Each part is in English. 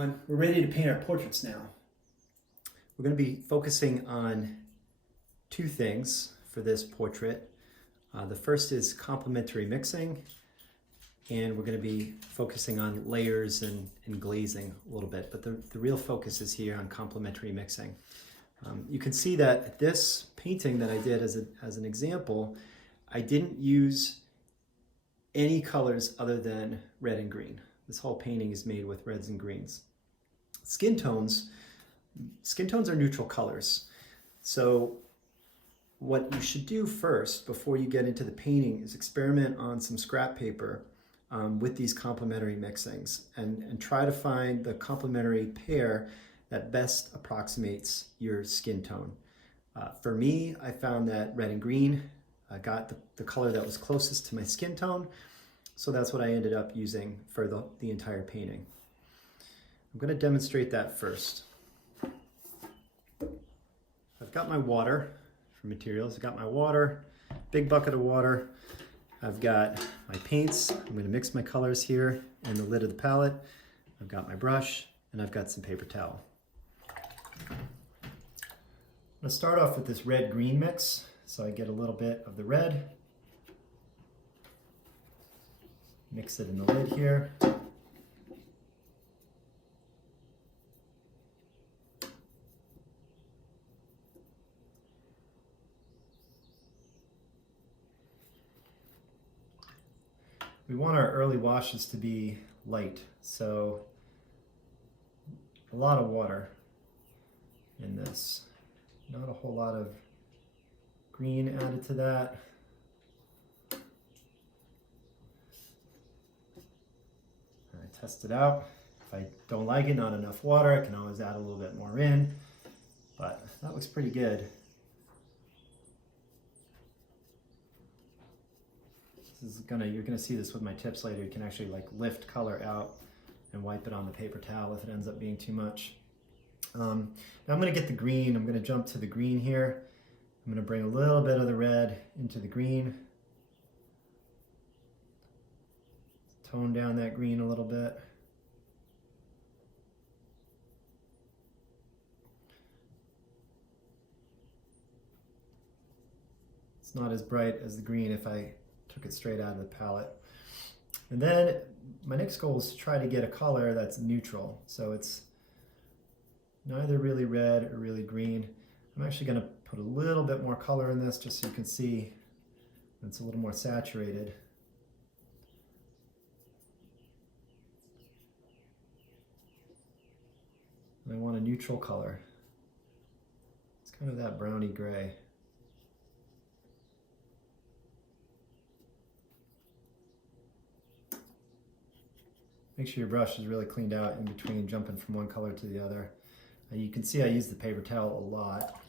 everyone. We're ready to paint our portraits now. We're going to be focusing on two things for this portrait. The first is complementary mixing, and we're going to be focusing on layers and glazing a little bit, but the real focus is here on complementary mixing. You can see that this painting that I did as an example, I didn't use any colors other than red and green. This whole painting is made with reds and greens. Skin tones are neutral colors. So what you should do first before you get into the painting is experiment on some scrap paper with these complementary mixings and try to find the complementary pair that best approximates your skin tone. For me, I found that red and green got the color that was closest to my skin tone, so that's what I ended up using for the entire painting. I'm going to demonstrate that first. I've got my water for materials. I've got my water, big bucket of water. I've got my paints. I'm going to mix my colors here and the lid of the palette. I've got my brush, and I've got some paper towel. I'm going to start off with this red-green mix, so I get a little bit of the red. Mix it in the lid here. We want our early washes to be light, so a lot of water in this. Not a whole lot of green added to that. I test it out. If I don't like it, not enough water, I can always add a little bit more in, but that looks pretty good. You're gonna see this with my tips later. You can actually like lift color out and wipe it on the paper towel if it ends up being too much. Now I'm gonna get the green. I'm gonna jump to the green here. I'm gonna bring a little bit of the red into the green. Tone down that green a little bit. It's not as bright as the green if I took it straight out of the palette. And then my next goal is to try to get a color that's neutral. So it's neither really red or really green. I'm actually going to put a little bit more color in this just so you can see it's a little more saturated. And I want a neutral color. It's kind of that browny gray. Make sure your brush is really cleaned out in between jumping from one color to the other. You can see I use the paper towel a lot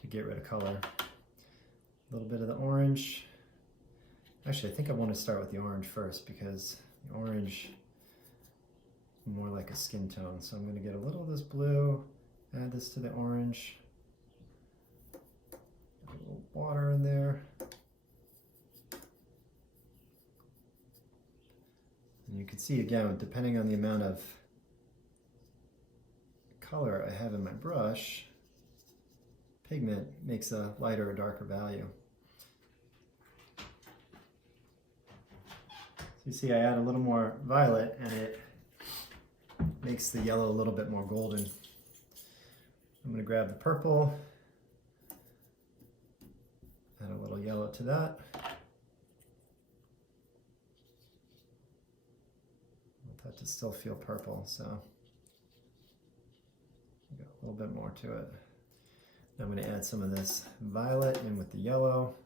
to get rid of color. A little bit of the orange. Actually, I think I want to start with the orange first because the orange is more like a skin tone. So I'm going to get a little of this blue, add this to the orange. A little water in there. And you can see again, depending on the amount of color I have in my brush, pigment makes a lighter or darker value. So you see I add a little more violet and it makes the yellow a little bit more golden. I'm going to grab the purple, add a little yellow to that. That to still feel purple, so got a little bit more to it. Now I'm going to add some of this violet in with the yellow.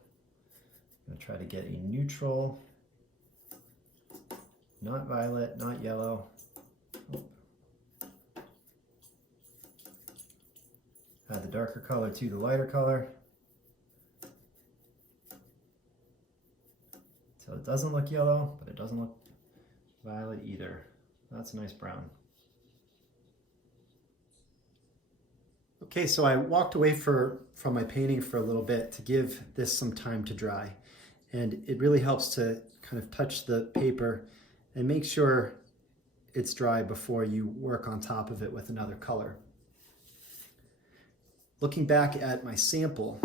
I'm going to try to get a neutral, not violet, not yellow. Add the darker color to the lighter color. So it doesn't look yellow, but it doesn't look violet either. That's a nice brown. Okay, so I walked away from my painting for a little bit to give this some time to dry. And it really helps to kind of touch the paper and make sure it's dry before you work on top of it with another color. Looking back at my sample,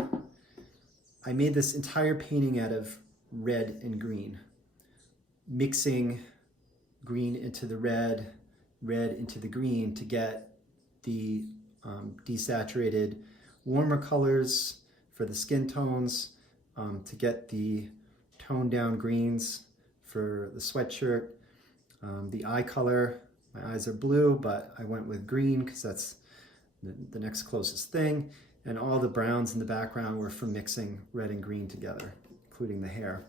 I made this entire painting out of red and green, mixing green into the red, red into the green to get the desaturated warmer colors for the skin tones, to get the toned down greens for the sweatshirt, the eye color. My eyes are blue, but I went with green because that's the next closest thing. And all the browns in the background were from mixing red and green together, including the hair.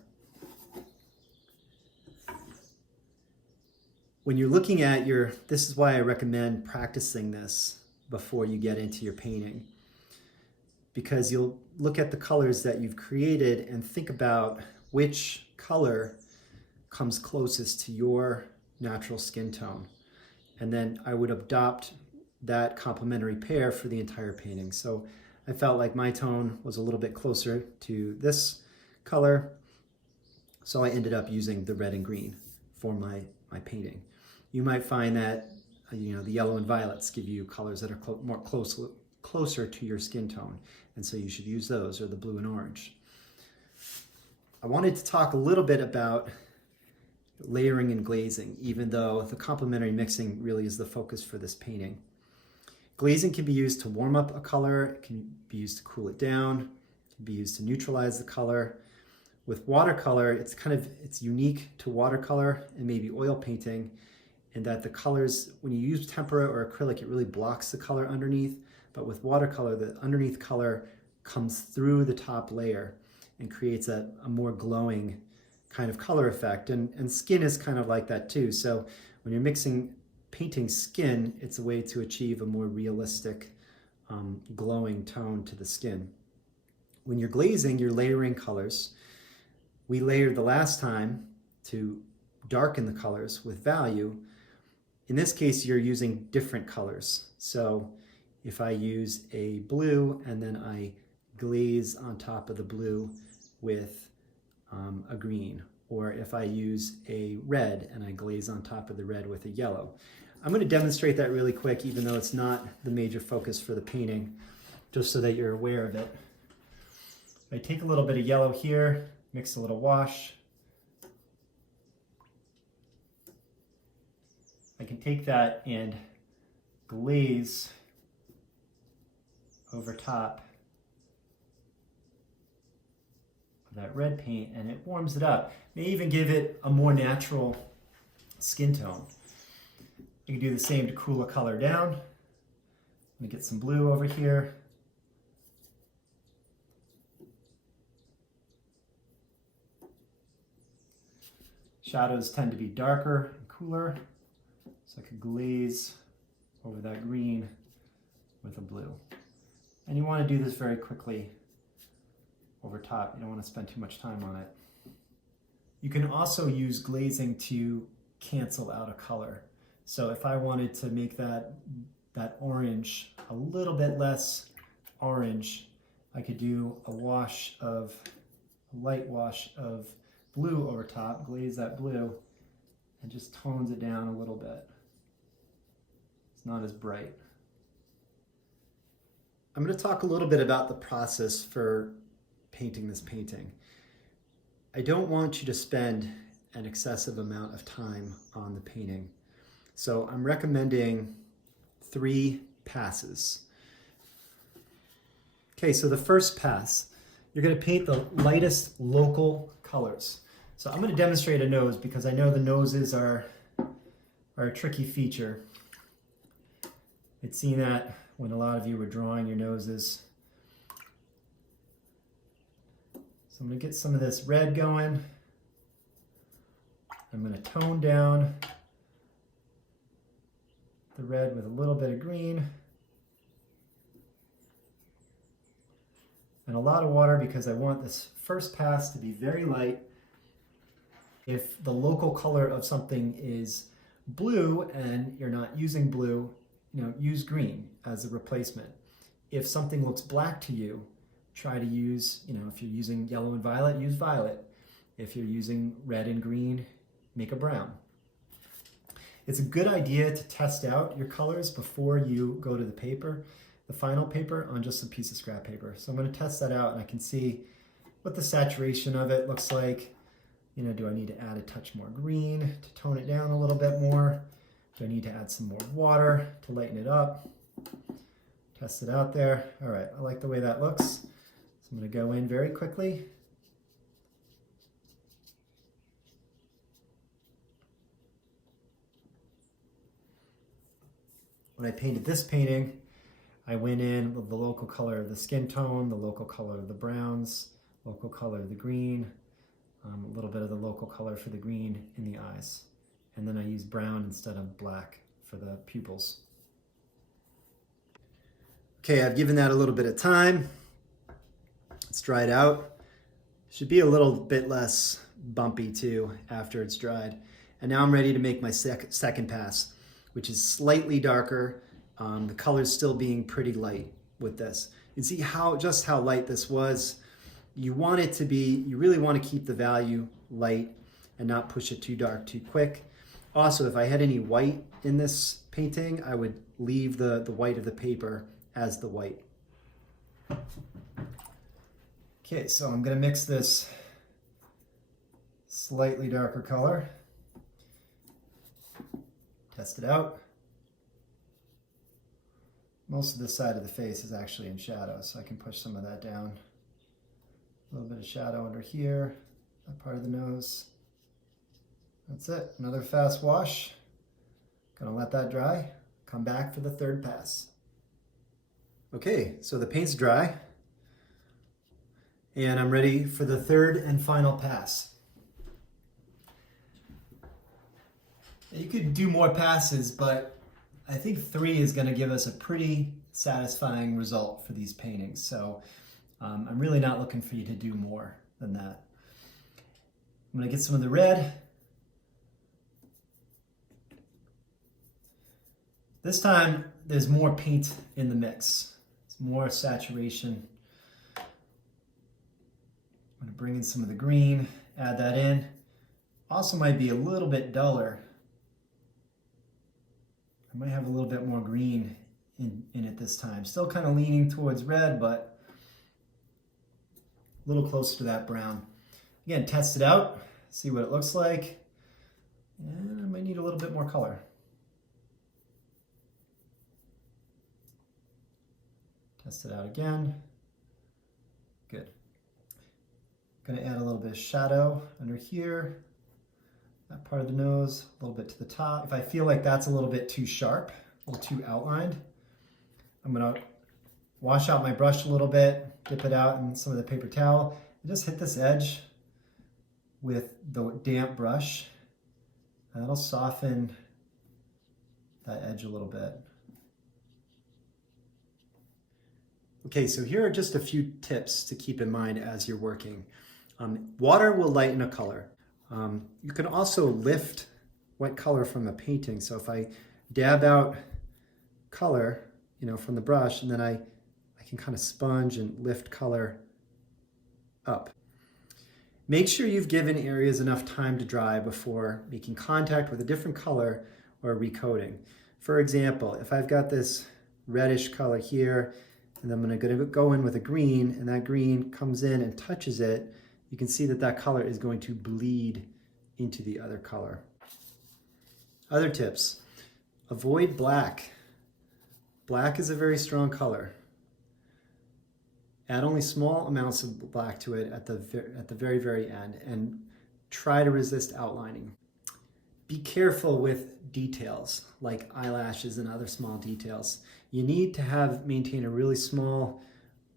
When you're looking at this is why I recommend practicing this before you get into your painting, because you'll look at the colors that you've created and think about which color comes closest to your natural skin tone. And then I would adopt that complementary pair for the entire painting. So I felt like my tone was a little bit closer to this color, so I ended up using the red and green for my painting. You might find that the yellow and violets give you colors that are closer to your skin tone, and so you should use those, or the blue and orange. I wanted to talk a little bit about layering and glazing, even though the complementary mixing really is the focus for this painting. Glazing can be used to warm up a color, it can be used to cool it down, it can be used to neutralize the color. With watercolor, it's unique to watercolor and maybe oil painting, in that the colors, when you use tempera or acrylic, it really blocks the color underneath. But with watercolor, the underneath color comes through the top layer and creates a more glowing kind of color effect. And skin is kind of like that too. So when you're painting skin, it's a way to achieve a more realistic, glowing tone to the skin. When you're glazing, you're layering colors. We layered the last time to darken the colors with value. In this case, you're using different colors. So if I use a blue and then I glaze on top of the blue with a green, or if I use a red and I glaze on top of the red with a yellow. I'm going to demonstrate that really quick, even though it's not the major focus for the painting, just so that you're aware of it. I take a little bit of yellow here, mix a little wash. I can take that and glaze over top of that red paint, and it warms it up. May even give it a more natural skin tone. You can do the same to cool a color down. Let me get some blue over here. Shadows tend to be darker and cooler, so I could glaze over that green with a blue. And you want to do this very quickly over top. You don't want to spend too much time on it. You can also use glazing to cancel out a color. So if I wanted to make that orange a little bit less orange, I could do a light wash of blue over top, glaze that blue, and just tones it down a little bit. It's not as bright. I'm going to talk a little bit about the process for painting this painting. I don't want you to spend an excessive amount of time on the painting. So I'm recommending 3 passes. Okay, so the first pass, you're going to paint the lightest local colors. So I'm going to demonstrate a nose because I know the noses are a tricky feature. I'd seen that when a lot of you were drawing your noses. So I'm going to get some of this red going. I'm going to tone down the red with a little bit of green. And a lot of water because I want this first pass to be very light. If the local color of something is blue and you're not using blue, use green as a replacement. If something looks black to you, try to use, if you're using yellow and violet, use violet. If you're using red and green, make a brown. It's a good idea to test out your colors before you go to the paper, the final paper, on just a piece of scrap paper. So I'm going to test that out, and I can see what the saturation of it looks like. You know, do I need to add a touch more green to tone it down a little bit more? Do I need to add some more water to lighten it up? Test it out there. All right, I like the way that looks. So I'm going to go in very quickly. When I painted this painting, I went in with the local color of the skin tone, the local color of the browns, local color of the green, a little bit of the local color for the green in the eyes. And then I used brown instead of black for the pupils. Okay, I've given that a little bit of time. It's dried out. Should be a little bit less bumpy too after it's dried. And now I'm ready to make my second pass, which is slightly darker. The color's still being pretty light with this. You can see just how light this was. You want it to be, you really want to keep the value light and not push it too dark too quick. Also, if I had any white in this painting, I would leave the white of the paper as the white. Okay, so I'm going to mix this slightly darker color. Test it out. Most of this side of the face is actually in shadow, so I can push some of that down. A little bit of shadow under here, that part of the nose. That's it, another fast wash. Gonna let that dry, come back for the third pass. Okay, so the paint's dry, and I'm ready for the third and final pass. You could do more passes, but I think 3 is going to give us a pretty satisfying result for these paintings. So I'm really not looking for you to do more than that. I'm going to get some of the red. This time there's more paint in the mix. It's more saturation. I'm going to bring in some of the green, add that in. Also might be a little bit duller. I might have a little bit more green in it this time. Still kind of leaning towards red, but a little closer to that brown. Again, test it out, see what it looks like. And I might need a little bit more color. Test it out again. Good. Gonna add a little bit of shadow under here. That part of the nose, a little bit to the top. If I feel like that's a little bit too sharp, a little too outlined, I'm gonna wash out my brush a little bit, dip it out in some of the paper towel, and just hit this edge with the damp brush. And that'll soften that edge a little bit. Okay, so here are just a few tips to keep in mind as you're working. Water will lighten a color. You can also lift wet color from a painting. So if I dab out color, from the brush, and then I can kind of sponge and lift color up. Make sure you've given areas enough time to dry before making contact with a different color or recoating. For example, if I've got this reddish color here, and I'm going to go in with a green, and that green comes in and touches it, you can see that that color is going to bleed into the other color. Other tips, avoid black. Black is a very strong color. Add only small amounts of black to it at the very, very end, and try to resist outlining. Be careful with details like eyelashes and other small details. You need to maintain a really small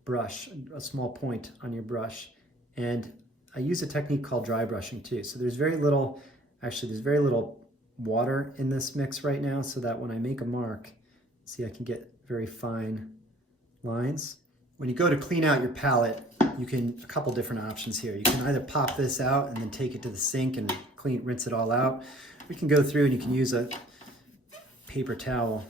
brush, a small point on your brush. And I use a technique called dry brushing too. So there's very little water in this mix right now, so that when I make a mark, see, I can get very fine lines. When you go to clean out your palette, a couple different options here. You can either pop this out and then take it to the sink and rinse it all out. Or you can go through and you can use a paper towel